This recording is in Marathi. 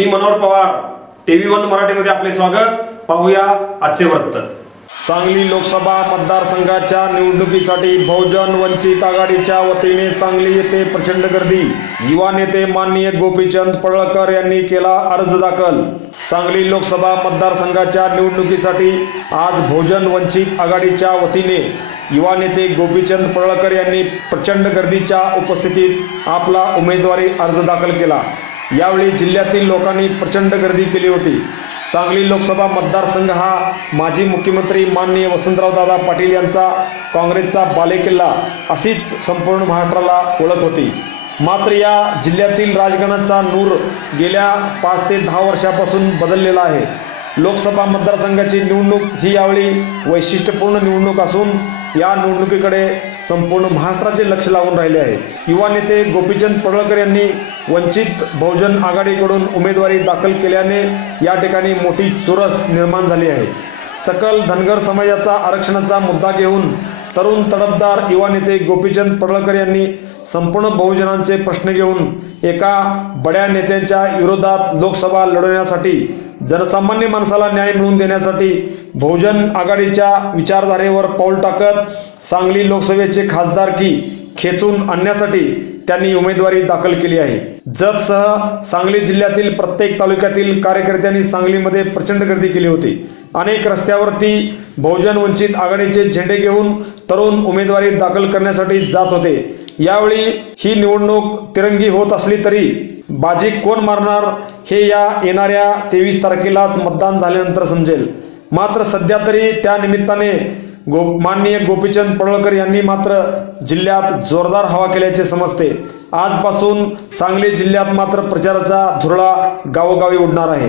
मी मनोहर पवार, TV1 मराठीमध्ये आपले स्वागत। पाहूया आजचे वृत्त। सांगली लोकसभा मतदारसंघाच्या निवडणुकीसाठी बहुजन वंचित आघाडीच्या वतीने सांगली येथे प्रचंड गर्दी। युवा नेते माननीय गोपीचंद पडळकर यांनी केला अर्ज दाखल। सांगली लोकसभा मतदारसंघाच्या निवडणुकीसाठी आज बहुजन वंचित आघाडीच्या वतीने युवा नेते गोपीचंद पडळकर यांनी प्रचंड गर्दीच्या उपस्थितीत आपला उमेदवारी अर्ज दाखल केला। यावेळी जिल्ह्यातील लोकांनी प्रचंड गर्दी केली होती। सांगली लोकसभा मतदारसंघ हा माजी मुख्यमंत्री माननीय वसंतरावदादा पाटील यांचा काँग्रेसचा बालेकिल्ला अशीच संपूर्ण महाराष्ट्राला ओळख होती। मात्र या जिल्ह्यातील राजकारणाचा नूर गेल्या 5 ते 10 वर्षापासून बदललेला आहे। लोकसभा मतदारसंघाची निवडणूक ही यावेळी वैशिष्ट्यपूर्ण निवडणूक असून या निवडणुकीकडे संपूर्ण महाराष्ट्राचे लक्ष लागून राहिले आहे। युवा नेते गोपीचंद पडळकर यांनी वंचित बहुजन आघाडीकडून उमेदवारी दाखल केल्याने या ठिकाणी मोठी चुरस निर्माण झाली आहे। सकल धनगर समाजाचा आरक्षणाचा मुद्दा घेऊन तरुण तडफदार युवा नेते गोपीचंद पडळकर यांनी संपूर्ण बहुजनांचे प्रश्न घेऊन एका बड्या नेत्यांच्या विरोधात लोकसभा लढवण्यासाठी जनसामान्य माणसाला न्याय मिळवून देण्यासाठी बहुजन आघाडीच्या विचारधारेवर पाऊल टाकत सांगली लोकसभेचे खासदारकी खेचून आणण्यासाठी त्यांनी उमेदवारी दाखल केली आहे। जतसह सांगली जिल्ह्यातील प्रत्येक तालुक्यातील कार्यकर्त्यांनी सांगलीमध्ये प्रचंड गर्दी केली होती। अनेक रस्त्यावरती बहुजन वंचित आघाडीचे झेंडे घेऊन तरुण उमेदवारी दाखल करण्यासाठी जात होते। यावेळी ही निवडणूक तिरंगी होत असली तरी बाजी कोण मारणार हे या येणाऱ्या 23 तारखेलाच मतदान झाल्यानंतर समजेल। मात्र सध्या तरी त्या निमित्ताने माननीय गोपीचंद पडळकर यांनी मात्र जिल्ह्यात जोरदार हवा केल्याचे समजते। आजपासून सांगली जिल्ह्यात मात्र प्रचाराचा धुरळा गावोगावी उडणार आहे।